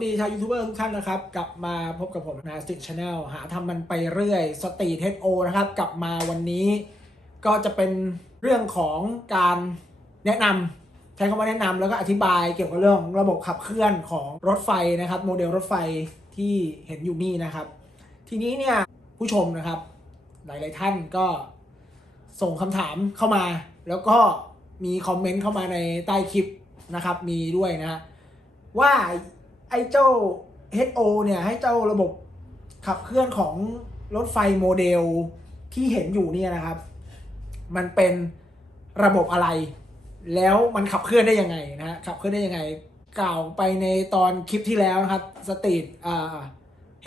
สวัสดีชาวยูทูบเบอร์ทุกท่านนะครับ กลับมาพบกับผมนาสติกชาแนลหาทำมันไปเรื่อยสตีทเฮดโอนะครับ กลับมาวันนี้ ก็จะเป็นเรื่องของการแนะนำใช้คำว่าแนะนำแล้วก็อธิบายเกี่ยวกับเรื่องของระบบขับเคลื่อนของรถไฟนะครับ โมเดลรถไฟที่เห็นอยู่นี่นะครับ ทีนี้เนี่ยผู้ชมนะครับ หลาย ๆ ท่านก็ส่งคำถามเข้ามา แล้วก็มีคอมเมนต์เข้ามาในใต้คลิปนะครับ มีด้วยนะฮะว่า ไอ้เจ้า HO เนี่ยให้เจ้าระบบขับเคลื่อนของรถไฟโมเดลที่เห็นอยู่เนี่ยนะครับ มันเป็นระบบอะไร แล้วมันขับเคลื่อนได้ยังไงนะฮะขับเคลื่อนได้ยังไง กล่าวไปในตอนคลิปที่แล้วนะครับสตรีทอ่า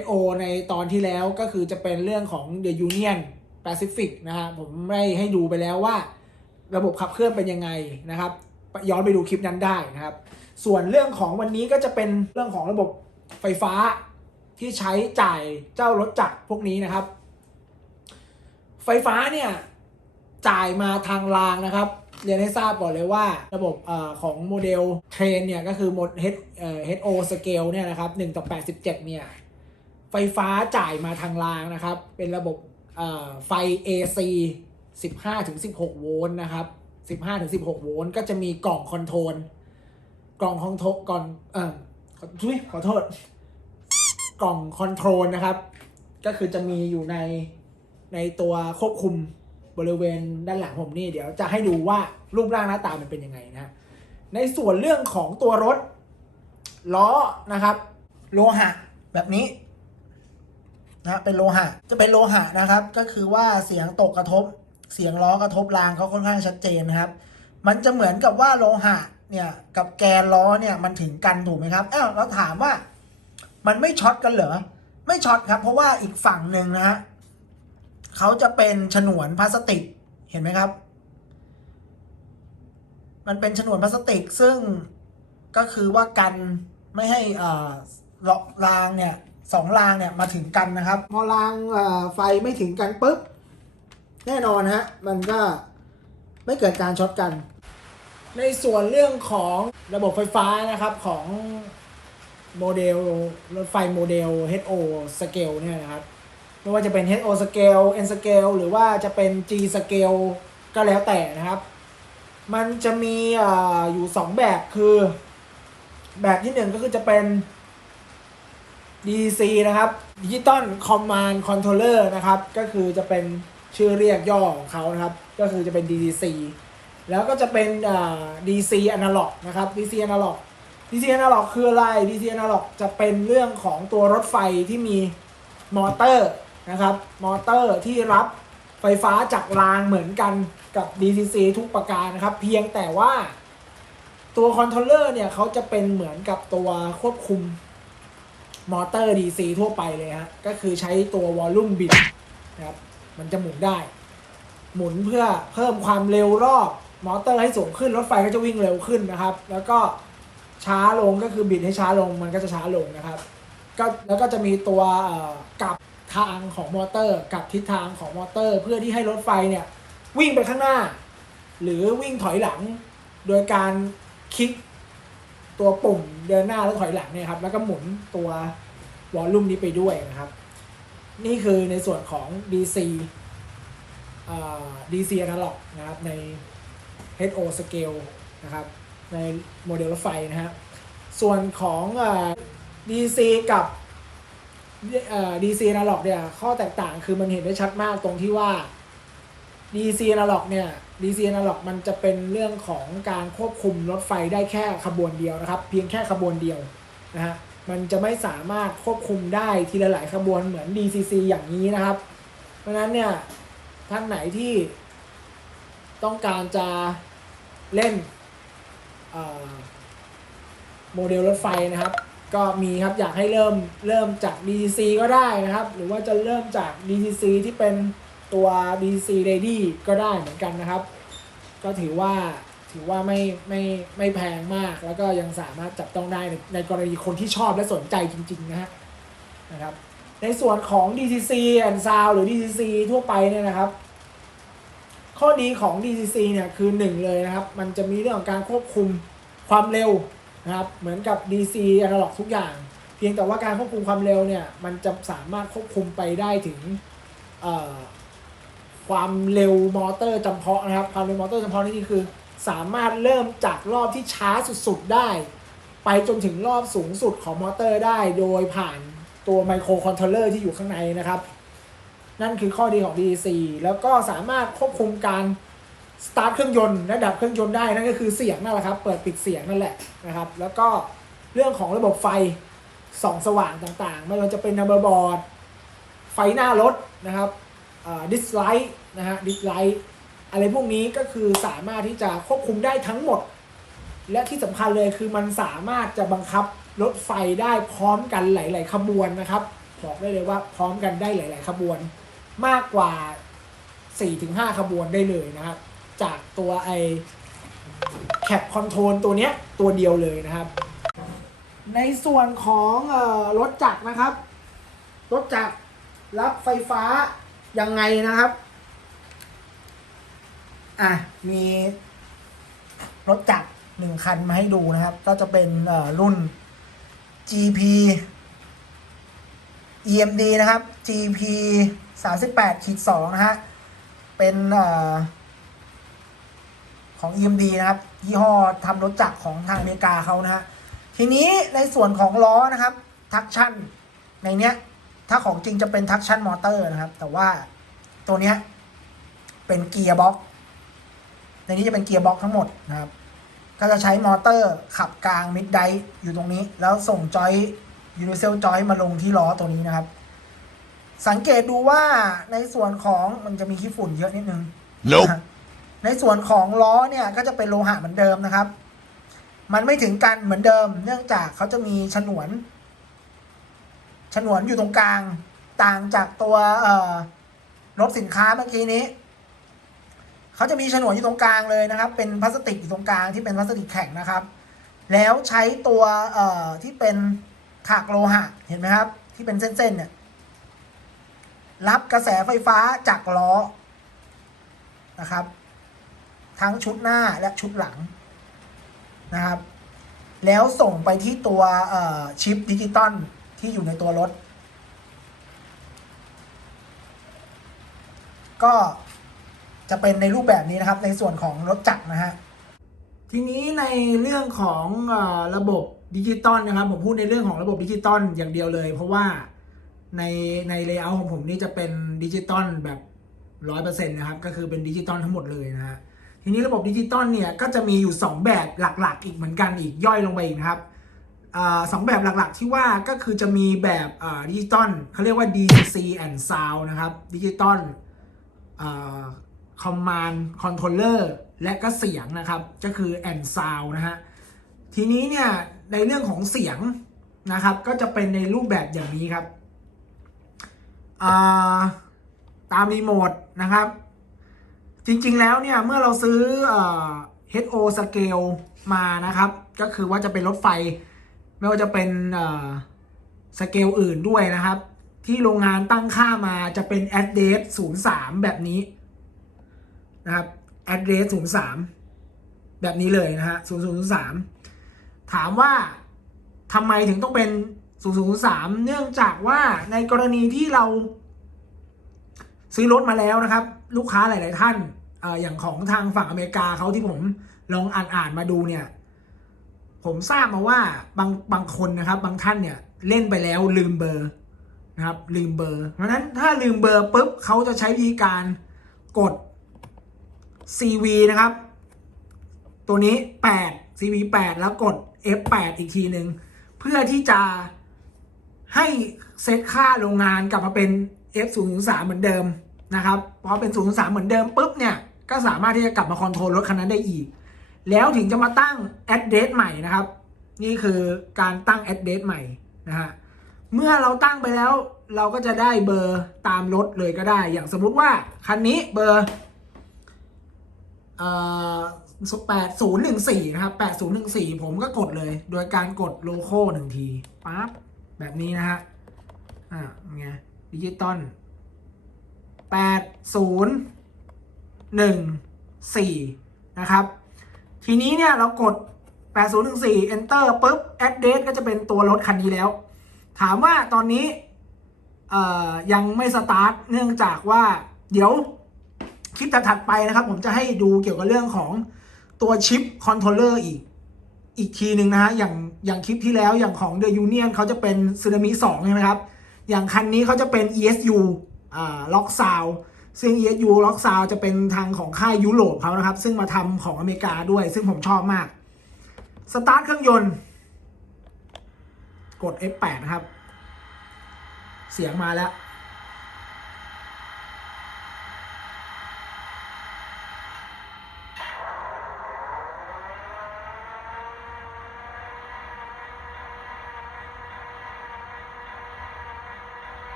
HO ในตอนที่แล้วก็คือจะเป็นเรื่องของ The Union Pacific นะฮะผมได้ให้ดูไปแล้วว่า ระบบขับเคลื่อนเป็นยังไงนะครับ ย้อนไปดูคลิปนั้นได้นะครับ ส่วนเรื่องของวันนี้ก็จะเป็นเรื่องของระบบไฟฟ้าที่ใช้จ่ายเจ้ารถจักรพวกนี้นะครับ ไฟฟ้าเนี่ยจ่ายมาทางรางนะครับ เรียนให้ทราบก่อนเลยว่าระบบอของโมเดลเทรนเนี่ยก็คือโมด h h o scale เนี่ยนะครับ1ต่อ87 เนี่ย ไฟฟ้าจ่ายมาทางรางนะครับ เป็นระบบเอ่อไฟ AC 15ถึง16 โวลต์นะครับ 15ถึง16 โวลต์ก็จะมีกล่องคอนโทรลกล่องคอนโทรลก่อนเออขอทุยขอโทษ กล่องคอนโทรลนะครับ ก็คือจะมีอยู่ในในตัวควบคุมบริเวณด้านหลังผมนี่เดี๋ยวจะให้ดูว่ารูปร่างหน้าตามันเป็นยังไงนะในส่วนเรื่องของตัวรถ ล้อนะครับ โลหะแบบนี้นะเป็นโลหะจะเป็นโลหะนะครับ ก็คือว่าเสียงตกกระทบ เสียงล้อกระทบรางเขาค่อนข้างชัดเจนนะครับ มันจะเหมือนกับว่าโลหะเนี่ยกับแกนล้อเนี่ยมันถึงกันถูกไหมครับอ้าวเราถามว่ามันไม่ช็อตกันเหรอไม่ช็อตครับ เพราะว่าอีกฝั่งหนึ่งนะฮะเขาจะเป็นฉนวนพลาสติกเห็นไหมครับ มันเป็นฉนวนพลาสติกซึ่งก็คือว่ากันไม่ให้อ่ารางเนี่ยสองรางเนี่ยมาถึงกันนะครับ พอรางไฟไม่ถึงกันปุ๊บ แน่นอนฮะ มันก็ไม่เกิดการช็อตกัน ในส่วนเรื่องของระบบไฟฟ้านะครับของโมเดลรถไฟโมเดล HO scale เนี่ยนะครับ ไม่ว่าจะเป็น HO scale N scale หรือว่าจะเป็น G scale ก็แล้วแต่นะครับ มันจะมีออยู่ 2 แบบคือ แบบที่หนึ่งก็คือจะเป็น DC นะครับ Digital Command Controller นะครับ ก็คือจะเป็น ชื่อเรียกย่อของเขานะครับ ก็คือจะเป็น DDC แล้วก็จะเป็นอ่า DC Analog นะครับ DC Analog DC Analog คืออะไร DC Analog จะเป็นเรื่องของตัวรถไฟที่มีมอเตอร์นะครับ มอเตอร์ที่รับไฟฟ้าจากรางเหมือนกันกับ DCC ทุกประการนะครับ เพียงแต่ว่าตัวคอนโทรลเลอร์เนี่ยเขาจะเป็นเหมือนกับตัวควบคุมมอเตอร์ DC ทั่วไปเลยฮะ ก็คือใช้ตัววอลลุ่มบิดนะครับ มันจะหมุนได้ หมุนเพื่อเพิ่มความเร็วรอบมอเตอร์ให้สูงขึ้นรถไฟก็จะวิ่งเร็วขึ้นนะครับ แล้วก็ช้าลงก็คือบิดให้ช้าลงมันก็จะช้าลงนะครับก็แล้วก็จะมีตัวกับทางของมอเตอร์กับทิศทางของมอเตอร์ เพื่อที่ให้รถไฟเนี่ยวิ่งไปข้างหน้า หรือวิ่งถอยหลัง โดยการคลิกตัวปุ่มเดินหน้าแล้วถอยหลังเนี่ยครับแล้วก็หมุนตัววอลลุ่มนี้ไปด้วยนะครับ นี่คือในส่วนของ DC อ่า DC Analog นะครับใน HO Scale นะครับในโมเดลรถไฟนะฮะส่วนของอ่า DC กับเอ่อ DC Analog เนี่ยข้อแตกต่างคือมันเห็นได้ชัดมากตรงที่ว่า DC Analog เนี่ย DC Analog มันจะเป็นเรื่องของการควบคุมรถไฟได้แค่ขบวนเดียวนะครับ เพียงแค่ขบวนเดียวนะฮะ มันจะไม่สามารถควบคุมได้ทีละหลายขบวนเหมือน DCC อย่างนี้นะครับ เพราะฉะนั้นเนี่ยท่านไหนที่ต้องการจะเล่นโมเดลรถไฟนะครับ ก็มีครับอยากให้เริ่มเริ่มจาก DCC ก็ได้นะครับ หรือว่าจะเริ่มจาก DCC ที่เป็นตัว DCC Ready ก็ได้เหมือนกันนะครับ ก็ถือว่า ถือว่าไม่ไม่ไม่แพงมาก แล้วก็ยังสามารถจับต้องได้ในในกรณีคนที่ชอบและสนใจจริง ๆ นะฮะนะครับ ในส่วนของ DCC and Sound หรือ DCC ทั่วไปเนี่ยนะครับ ข้อดีของ DCC เนี่ยคือหนึ่งเลยนะครับ มันจะมีเรื่องของการควบคุมความเร็วนะครับเหมือนกับ DC Analog ทุกอย่าง เพียงแต่ว่าการควบคุมความเร็วเนี่ยมันจะสามารถควบคุมไปได้ถึงความเร็วมอเตอร์จำเพาะนะครับความเร็วมอเตอร์จำเพาะนี่คือ สามารถเริ่มจากรอบที่ช้าสุดๆได้ ไปจนถึงรอบสูงสุดของมอเตอร์ได้โดยผ่านตัวไมโครคอนโทรลเลอร์ที่อยู่ข้างในนะครับ นั่นคือข้อดีของ DEC แล้วก็สามารถควบคุมการสตาร์ทเครื่องยนต์และดับเครื่องยนต์ได้นั่นก็คือเสียงนั่นแหละครับ เปิดปิดเสียงนั่นแหละนะครับ แล้วก็เรื่องของระบบไฟส่องสว่างต่างๆ ไม่ว่าจะเป็นนัมเบอร์บอร์ดไฟหน้ารถนะครับดิสไลท์นะฮะดิสไลท์ อะไรพวกนี้ก็คือสามารถที่จะควบคุมได้ทั้งหมด และที่สำคัญเลยคือมันสามารถจะบังคับรถไฟได้พร้อมกันหลาย ๆ ขบวนนะครับบอกได้เลยว่าพร้อมกันได้หลาย ๆ ขบวน มากกว่า 4-5 ขบวนได้เลยนะครับ จากตัวไอแคปคอนโทรลตัวเนี้ยตัวเดียวเลยนะครับ ในส่วนของรถจักรนะครับ รถจักรรับไฟฟ้ายังไงนะครับ อะมีรถจักรหนึ่งคันมาให้ดูนะครับ ก็จะเป็นรุ่น GP EMD นะครับ GP 38ขีด2นะฮะ เป็นอของ EMD นะครับ ยี่ห้อทำรถจักรของทางอเมริกาเขานะฮะ ทีนี้ในส่วนของล้อนะครับ ทักชั่น ในเนี้ย ถ้าของจริงจะเป็นทักชั่นมอเตอร์นะครับ แต่ว่าตัวเนี้ย เป็นเกียร์บ็อก ในนี้จะเป็นเกียร์บ็อกทั้งหมดนะครับ ก็จะใช้มอเตอร์ขับกลางมิดไดอยู่ตรงนี้ แล้วส่งจอยยูนิเซลจอยมาลงที่ล้อตัวนี้นะครับ สังเกตดูว่าในส่วนของมันจะมีขี้ฝุ่นเยอะนิดนึง Nope นะฮะในส่วนของล้อเนี่ยก็จะเป็นโลหะเหมือนเดิมนะครับ มันไม่ถึงกันเหมือนเดิม เนื่องจากเขาจะมีฉนวน ฉนวนอยู่ตรงกลาง ต่างจากตัวเอ่อรถสินค้าเมื่อกี้นี้ เขาจะมีฉนวนอยู่ตรงกลางเลยนะครับ เป็นพลาสติกอยู่ตรงกลางที่เป็นพลาสติกแข็งนะครับ แล้วใช้ตัวเอ่อที่เป็นถากโลหะเห็นไหมครับ ที่เป็นเส้นๆเนี่ยรับกระแสไฟฟ้าจากล้อนะครับ ทั้งชุดหน้าและชุดหลังนะครับ แล้วส่งไปที่ตัวเอ่อชิปดิจิตอลที่อยู่ในตัวรถ ก็ จะเป็นในรูปแบบนี้นะครับ ในส่วนของรถจักรนะฮะทีนี้ในเรื่องของอระบบดิจิตอลนะครับผมพูดในเรื่องของระบบดิจิตอลอย่างเดียวเลย เพราะว่าในในเลเยอร์ของผมนี่จะเป็นดิจิตอลแบบร้อยเปอร์เซ็นต์นะครับ ก็คือเป็นดิจิตอลทั้งหมดเลยนะฮะทีนี้ระบบดิจิตอลเนี่ยก็จะมีอยู่ 2 แบบหลักๆ อีกเหมือนกันอีกย่อยลงไปอีกนะครับอสองแบบหลักๆที่ว่าก็คือจะมีแบบดิจิตอลเขาเรียกว่า DC and Sound นะครับดิจิตอล คอมมานด์คอนโทรลเลอร์และก็เสียงนะครับ ก็คือแอนซาวนะฮะ ทีนี้เนี่ยในเรื่องของเสียงนะครับ ก็จะเป็นในรูปแบบอย่างนี้ครับาตามรีโมทนะครับ จริงๆแล้วเนี่ยเมื่อเราซื้อเอ่อ HO scale มานะครับ ก็คือว่าจะเป็นรถไฟ ไม่ว่าจะเป็นสเกลอื่นด้วยนะครับ ที่โรงงานตั้งค่ามาจะเป็น address 03 แบบนี้ นะครับ address 03 แบบนี้เลยนะฮะ0003 ถามว่าทำไมถึงต้องเป็น 0003 เนื่องจากว่าในกรณีที่เรา ซื้อรถมาแล้วนะครับ ลูกค้าหลาย ๆ ท่านออย่างของทางฝั่งอเมริกาเขาที่ผมลองอ่านอ่านๆมาดูเนี่ย ผมทราบมาว่าบางบางคนนะครับ บางท่านเนี่ยเล่นไปแล้วลืมเบอร์นะครับลืมเบอร์ เพราะนั้นถ้าลืมเบอร์ปุ๊บเขาจะใช้วิธีการกด CV นะครับ ตัวนี้ 8 CV 8 แล้วกด F8 อีกทีหนึ่งเพื่อที่จะให้เซตค่าโรงงานกลับมาเป็น F003 เหมือนเดิมนะครับพอเป็น 003 เหมือนเดิมปุ๊บเนี่ยก็สามารถที่จะกลับมาคอนโทรลรถคันนั้นได้อีก แล้วถึงจะมาตั้ง address ใหม่นะครับ นี่คือการตั้ง address ใหม่นะฮะเมื่อเราตั้งไปแล้วเราก็จะได้เบอร์ตามรถเลยก็ได้ อย่างสมมุติว่าคันนี้เบอร์ เอ่อแปดศูนย์หนึ่งสี่นะครับแปดศูนย์หนึ่งสี่ผมก็กดเลย โดยการกดโลโก้หนึ่งทีปั๊บแบบนี้นะฮะอ่าไงดิจิตอลแปดศูนย์หนึ่งสี่นะครับ ทีนี้เนี่ยเรากด 8014 enter ปุ๊บ address ก็จะเป็นตัวรถคันนี้แล้ว ถามว่าตอนนี้เออยังไม่สตาร์ทเนื่องจากว่าเดี๋ยว คลิปถัดๆไปนะครับ ผมจะให้ดูเกี่ยวกับเรื่องของตัวชิปคอนโทรลเลอร์อีก อีกทีหนึ่งนะฮะอย่างอย่างคลิปที่แล้วอย่างของ The Union เขาจะเป็นซึนามิ2ใช่ไหมครับ อย่างคันนี้เขาจะเป็น ESU อ่าล็อกซาวซึ่ง ESU ล็อกซาวจะเป็นทางของค่ายยุโรปเขานะครับ ซึ่งมาทำของอเมริกาด้วย ซึ่งผมชอบมากสตาร์ทเครื่องยนต์ กด F8 นะครับ เสียงมาแล้ว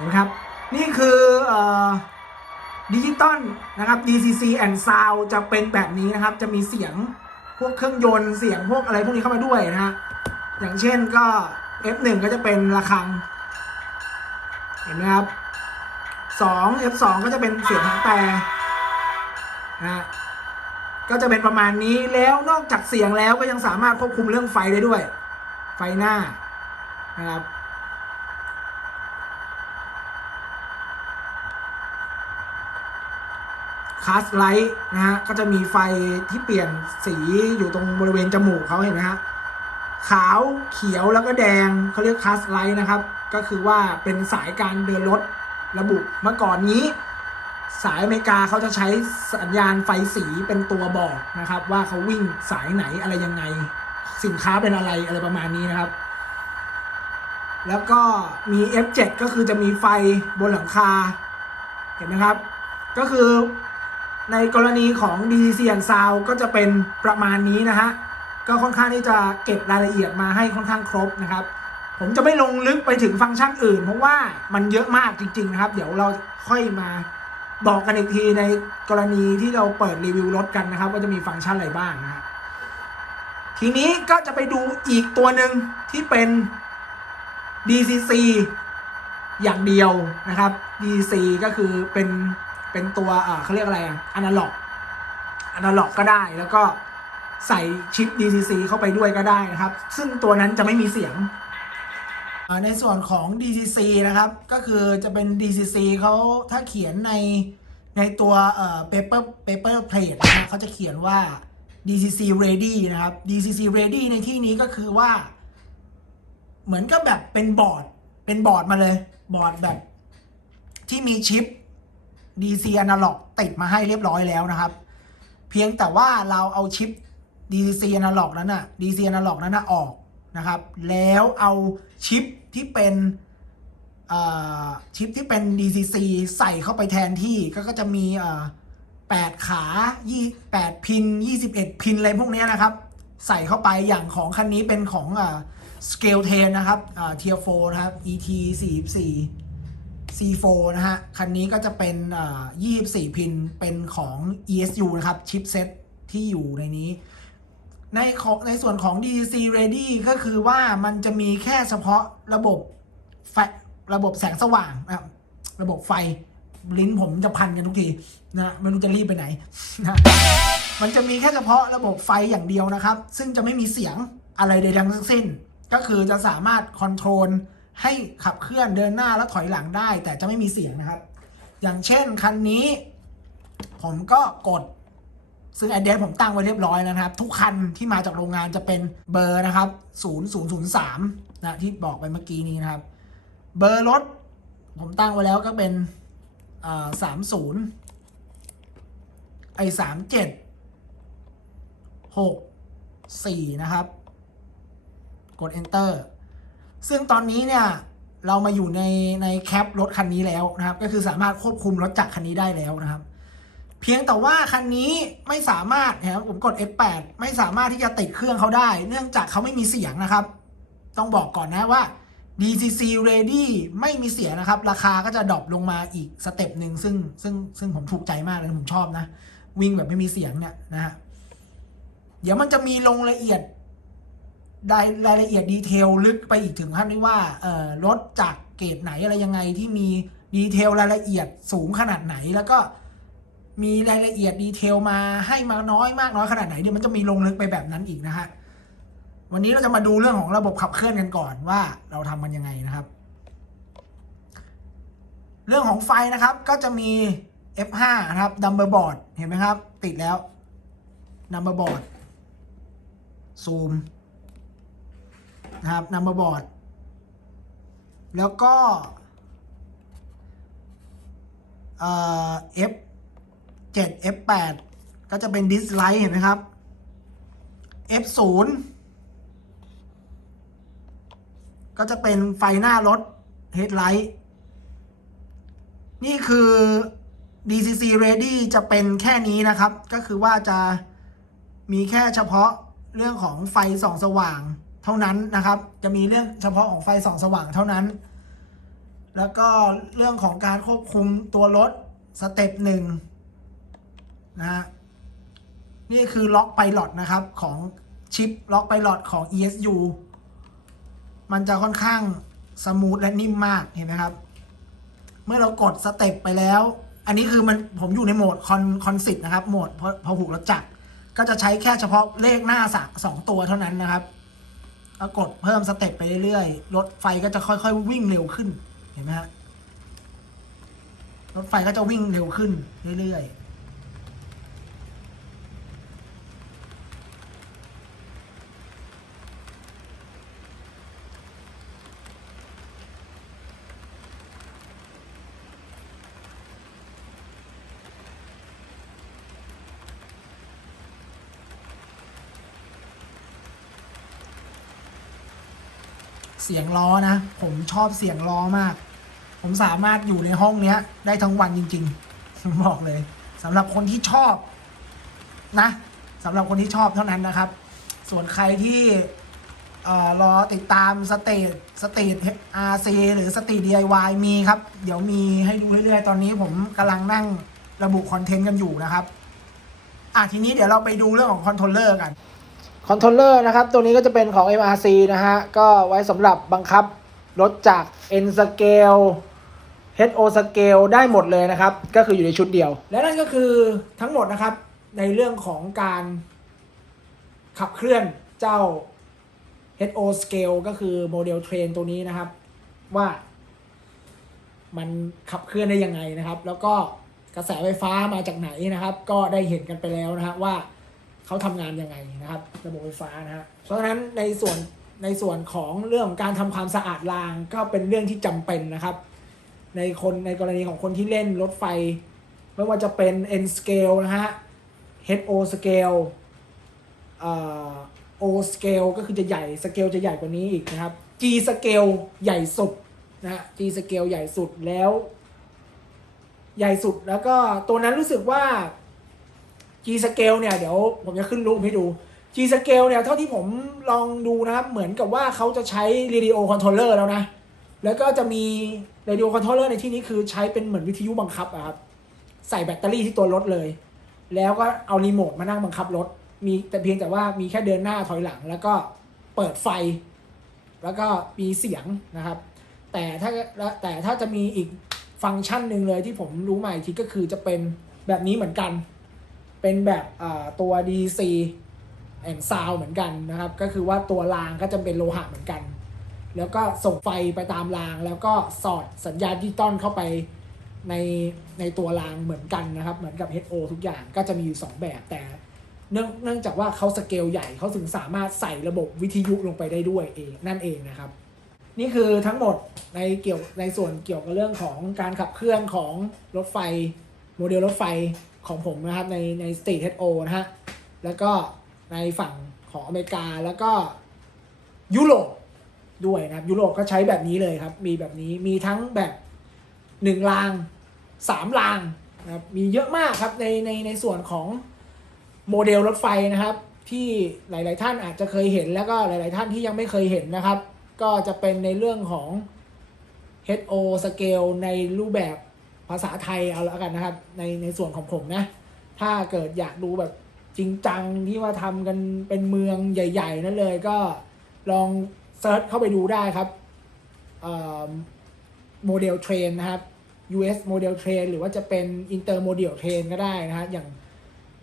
นไหมครับ นี่คือดิจิตอลนะครับ DCC and Sound จะเป็นแบบนี้นะครับ จะมีเสียงพวกเครื่องยนต์เสียงพวกอะไรพวกนี้เข้ามาด้วยนะฮะ อย่างเช่นก็ F1 ก็จะเป็นระฆัง เห็นไหมครับ 2 F2 ก็จะเป็นเสียงหางแต่นะฮะก็จะเป็นประมาณนี้แล้วนอกจากเสียงแล้วก็ยังสามารถควบคุมเรื่องไฟได้ด้วย ไฟหน้านะครับ คาสไลท์นะฮะก็จะมีไฟที่เปลี่ยนสีอยู่ตรงบริเวณจมูกเขาเห็นไหมฮะขาวเขียวแล้วก็แดงเขาเรียกคาสไลท์นะครับ ก็คือว่าเป็นสายการเดินรถระบุเมื่อก่อนนี้ สายอเมริกาเขาจะใช้สัญญาณไฟสีเป็นตัวบอกนะครับ ว่าเขาวิ่งสายไหนอะไรยังไง สินค้าเป็นอะไรอะไรประมาณนี้นะครับ แล้วก็มี F7 ก็คือจะมีไฟบนหลังคาเห็นไหมครับ ก็คือ ในกรณีของ DCC and Sound ก็จะเป็นประมาณนี้นะฮะ ก็ค่อนข้างที่จะเก็บรายละเอียดมาให้ค่อนข้างครบนะครับ ผมจะไม่ลงลึกไปถึงฟังก์ชันอื่น เพราะว่ามันเยอะมากจริง ๆ นะครับ เดี๋ยวเราค่อยมาบอกกันอีกทีในกรณีที่เราเปิดรีวิวรถกันนะครับ ว่าจะมีฟังก์ชันอะไรบ้างนะฮะทีนี้ก็จะไปดูอีกตัวหนึ่งที่เป็น DCC อย่างเดียวนะครับ DCC ก็คือเป็น เป็นตัวเขาเรียกอะไรอะอนาล็อกอนาล็อกก็ได้แล้วก็ใส่ชิป DCC เข้าไปด้วยก็ได้นะครับ ซึ่งตัวนั้นจะไม่มีเสียง ในส่วนของ DCC นะครับ ก็คือจะเป็น DCC เขาถ้าเขียนในในตัวเอ่อ paper paper plate นะเขาจะเขียนว่า DCC ready นะครับ DCC ready ในที่นี้ก็คือว่า เหมือนกับแบบเป็นบอร์ด เป็นบอร์ดมาเลย บอร์ดแบบ ที่มีชิป DC Analog ติดมาให้เรียบร้อยแล้วนะครับ เพียงแต่ว่าเราเอาชิป DC Analog นั้นน่ะ DC Analog นั้นน่ะออกนะครับ แล้วเอาชิปที่เป็นชิปที่เป็น DCC ใส่เข้าไปแทนที่ก็ก็จะมีเอ่อ8ขา2 8พิน21พินอะไรพวกนี้นะครับ ใส่เข้าไปอย่างของคันนี้เป็นของเอ่อ Scale 10นะครับเอ่อ Tier 4นะครับ ET 44 C4 นะฮะ คันนี้ก็จะเป็นเอ่อ24 พิน เป็นของ ESU นะครับ ชิปเซ็ตที่อยู่ในนี้ ในของในส่วนของ DC Ready ก็คือว่ามันจะมีแค่เฉพาะระบบไฟระบบแสงสว่างนะครับระบบไฟลิ้นผมจะพันกันทุกทีนะไม่รู้จะรีบไปไหนนะมันจะมีแค่เฉพาะระบบไฟอย่างเดียวนะครับ ซึ่งจะไม่มีเสียงอะไรใดทั้งสิ้น ก็คือจะสามารถคอนโทรล ให้ขับเคลื่อนเดินหน้าและถอยหลังได้ แต่จะไม่มีเสียงนะครับ อย่างเช่นคันนี้ ผมก็กดซึ่ง address ผมตั้งไว้เรียบร้อยแล้วนะครับ ทุกคันที่มาจากโรงงานจะเป็นเบอร์นะครับ 0003 นะที่บอกไปเมื่อกี้นี้นะครับ เบอร์รถ ผมตั้งไว้แล้วก็เป็นสามศูนย์ไอสามเจ็ดหกสี่นะครับ กด enter ซึ่งตอนนี้เนี่ยเรามาอยู่ในในแคปรถคันนี้แล้วนะครับ ก็คือสามารถควบคุมรถจากรคันนี้ได้แล้วนะครับ เพียงแต่ว่าคันนี้ไม่สามารถนะครับผมกด F8 ไม่สามารถที่จะติดเครื่องเขาได้ เนื่องจากเขาไม่มีเสียงนะครับ ต้องบอกก่อนนะว่า DCC Ready ไม่มีเสียงนะครับ ราคาก็จะดรอปลงมาอีกสเต็ปหนึ่งซึ่งซึ่งซึ่งผมถูกใจมากเลยผมชอบนะ วิ่งแบบไม่มีเสียงเนี่ยนะฮะเดี๋ยวมันจะมีลงละเอียด รายรายละเอียดดีเทลลึกไปอีกถึงขั้นที่ว่าเอ่อรถจากเกรดไหนอะไรยังไงที่มีดีเทลรายละเอียดสูงขนาดไหนแล้วก็มีรายละเอียดดีเทลมาให้มาน้อยมากน้อยขนาดไหนเดี๋ยมันจะมีลงลึกไปแบบนั้นอีกนะฮะวันนี้เราจะมาดูเรื่องของระบบขับเคลื่อนกันก่อนว่าเราทำมันยังไงนะครับ เรื่องของไฟนะครับก็จะมี F5 นะครับดัมเบอร์บอร์ดเห็นไหมครับ ติดแล้วนัมเบอร์บอร์ดซูม นะครับนัมเบอร์บอร์ดแล้วก็เอ่อ F 7 F 8ก็จะเป็นดิสไลท์เห็นไหมครับ F 0ก็จะเป็นไฟหน้ารถ Headlight นี่คือ DCC Ready จะเป็นแค่นี้นะครับ ก็คือว่าจะมีแค่เฉพาะเรื่องของไฟส่องสว่าง เท่านั้นนะครับ จะมีเรื่องเฉพาะของไฟส่องสว่างเท่านั้น แล้วก็เรื่องของการควบคุมตัวรถสเต็ปหนึ่งนะฮะนี่คือล็อกไพลอตนะครับของชิปล็อกไพลอตของ ESU มันจะค่อนข้างสมูทและนิ่มมากเห็นไหมครับ เมื่อเรากดสเต็ปไปแล้ว อันนี้คือมันผมอยู่ในโหมดคอนคอนสิบนะครับโหมดพอผูกรถจักรก็จะใช้แค่เฉพาะเลขหน้าสักสองตัวเท่านั้นนะครับ แล้วกดเพิ่มสเต็ปไปเรื่อยๆ รถไฟก็จะค่อยๆ วิ่งเร็วขึ้น เห็นไหมฮะ รถไฟก็จะวิ่งเร็วขึ้นเรื่อยๆ สียงล้อนะ ผมชอบเสียงล้อมาก ผมสามารถอยู่ในห้องเนี้ย ได้ทั้งวันจริงๆผมบอกเลยสำหรับคนที่ชอบนะสำหรับคนที่ชอบเท่านั้นนะครับ ส่วนใครที่เอ่อรอติดตามสเตทสเตท RC หรือสตรีท DIY มีครับ เดี๋ยวมีให้ดูเรื่อยๆ ตอนนี้ผมกำลังนั่งระบุคอนเทนต์กันอยู่นะครับ อะทีนี้เดี๋ยวเราไปดูเรื่องของคอนโทรลเลอร์กัน คอนโทรลเลอร์นะครับ ตัวนี้ก็จะเป็นของ MRC นะฮะ ก็ไว้สำหรับบังคับรถจาก N scale HO scale ได้หมดเลยนะครับ ก็คืออยู่ในชุดเดียว และนั่นก็คือทั้งหมดนะครับ ในเรื่องของการขับเคลื่อนเจ้า HO scale ก็คือโมเดลเทรนตัวนี้นะครับ ว่ามันขับเคลื่อนได้ยังไงนะครับ แล้วก็กระแสไฟฟ้ามาจากไหนนะครับ ก็ได้เห็นกันไปแล้วนะฮะว่า เขาทำงานยังไงนะครับ ระบบไฟฟ้านะฮะเพราะฉะนั้นในส่วนในส่วนของเรื่องของการทำความสะอาดรางก็เป็นเรื่องที่จำเป็นนะครับ ในคนในกรณีของคนที่เล่นรถไฟ ไม่ว่าจะเป็น N scale นะฮะ HO scale เอ่อ O scale ก็คือจะใหญ่ scale จะใหญ่กว่านี้อีกนะครับ G scale ใหญ่สุดนะฮะ G scale ใหญ่สุดแล้ว ใหญ่สุดแล้วก็ตัวนั้นรู้สึกว่า G scale เนี่ยเดี๋ยวผมจะขึ้นรูปให้ดู G scale เนี่ยเท่าที่ผมลองดูนะครับเหมือนกับว่าเขาจะใช้ radio controller แล้วนะ แล้วก็จะมี radio controller ในที่นี้คือใช้เป็นเหมือนวิทยุบังคับอะครับใส่แบตเตอรี่ที่ตัวรถเลย แล้วก็เอารีโมทมานั่งบังคับรถ มีแต่เพียงแต่ว่ามีแค่เดินหน้าถอยหลัง แล้วก็เปิดไฟ แล้วก็มีเสียงนะครับ แต่ถ้าแต่ถ้าจะมีอีกฟังก์ชันหนึ่งเลยที่ผมรู้มาอีกทีก็คือจะเป็นแบบนี้เหมือนกัน เป็นแบบตัว DC and Sound เหมือนกันนะครับ ก็คือว่าตัวรางก็จะเป็นโลหะเหมือนกัน แล้วก็ส่งไฟไปตามราง แล้วก็สอดสัญญาณดิจิตอลเข้าไปในในตัวรางเหมือนกันนะครับ เหมือนกับ HO ทุกอย่างก็จะมีอยู่ 2 แบบแต่เนื่องเนื่องจากว่าเขาสเกลใหญ่เขาถึงสามารถใส่ระบบวิทยุลงไปได้ด้วยเองนั่นเองนะครับ นี่คือทั้งหมดในเกี่ยวในส่วนเกี่ยวกับเรื่องของการขับเคลื่อนของรถไฟ โมเดลรถไฟ ของผมนะครับในใน State HO นะฮะ แล้วก็ในฝั่งของอเมริกาแล้วก็ยุโรปด้วยนะครับ ยุโรปก็ใช้แบบนี้เลยครับ มีแบบนี้มีทั้งแบบหนึ่งรางสามรางนะครับมีเยอะมากครับในในในส่วนของโมเดลรถไฟนะครับ ที่หลาย ๆ ท่านอาจจะเคยเห็นแล้วก็หลาย ๆ ท่านที่ยังไม่เคยเห็นนะครับ ก็จะเป็นในเรื่องของ HO scale ในรูปแบบ ภาษาไทยเอาแล้วกันนะครับ ในในส่วนของผมนะ ถ้าเกิดอยากดูแบบจริงจังที่ว่าทำกันเป็นเมืองใหญ่ ๆ นั่นเลยก็ลองเซิร์ชเข้าไปดูได้ครับโมเดลเทรนนะครับ US Model Train หรือว่าจะเป็น Inter Model Train ก็ได้นะฮะอย่าง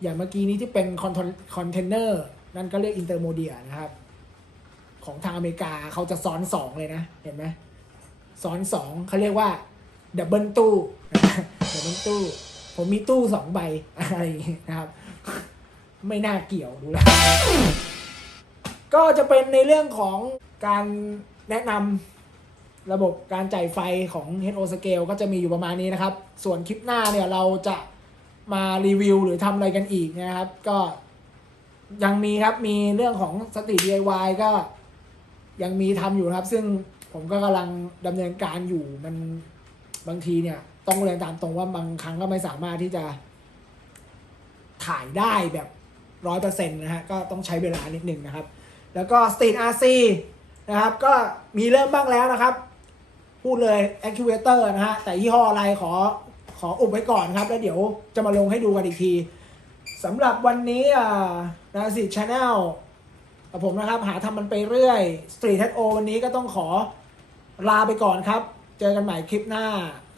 อย่างเมื่อกี้นี้ที่เป็นคอนเทนเนอร์นั่นก็เรียก Inter Model นะครับ ของทางอเมริกาเขาจะซ้อนสองเลยนะ เห็นไหมซ้อนสองเขาเรียกว่าดับเบิลตู้ ดับเบิลตู้ ผมมีตู้สองใบอะไรนะครับ ไม่น่าเกี่ยวดูแล้วก็จะเป็นในเรื่องของการแนะนำระบบการจ่ายไฟของ HO Scale ก็จะมีอยู่ประมาณนี้นะครับ ส่วนคลิปหน้าเนี่ยเราจะมารีวิวหรือทำอะไรกันอีกนะครับ ก็ยังมีครับมีเรื่องของสติ DIY ก็ยังมีทำอยู่ครับ ซึ่งผมก็กำลังดำเนินการอยู่มันบางทีเนี่ย ต้องเรียนตามตรงว่าบางครั้งก็ไม่สามารถที่จะถ่ายได้แบบร้อยเปอร์เซ็นต์นะฮะ ก็ต้องใช้เวลานิดนึงนะครับ แล้วก็ Street RC นะครับ ก็มีเริ่มบ้างแล้วนะครับ พูดเลย Actuator นะฮะ แต่ยี่ห้ออะไรขอขออุบไว้ก่อนครับ แล้วเดี๋ยวจะมาลงให้ดูกันอีกทีสำหรับวันนี้อ่านาสิชาแนลกับผมนะครับ หาทำมันไปเรื่อย Street h o วันนี้ก็ต้องขอลาไปก่อนครับ เจอกันใหม่คลิปหน้า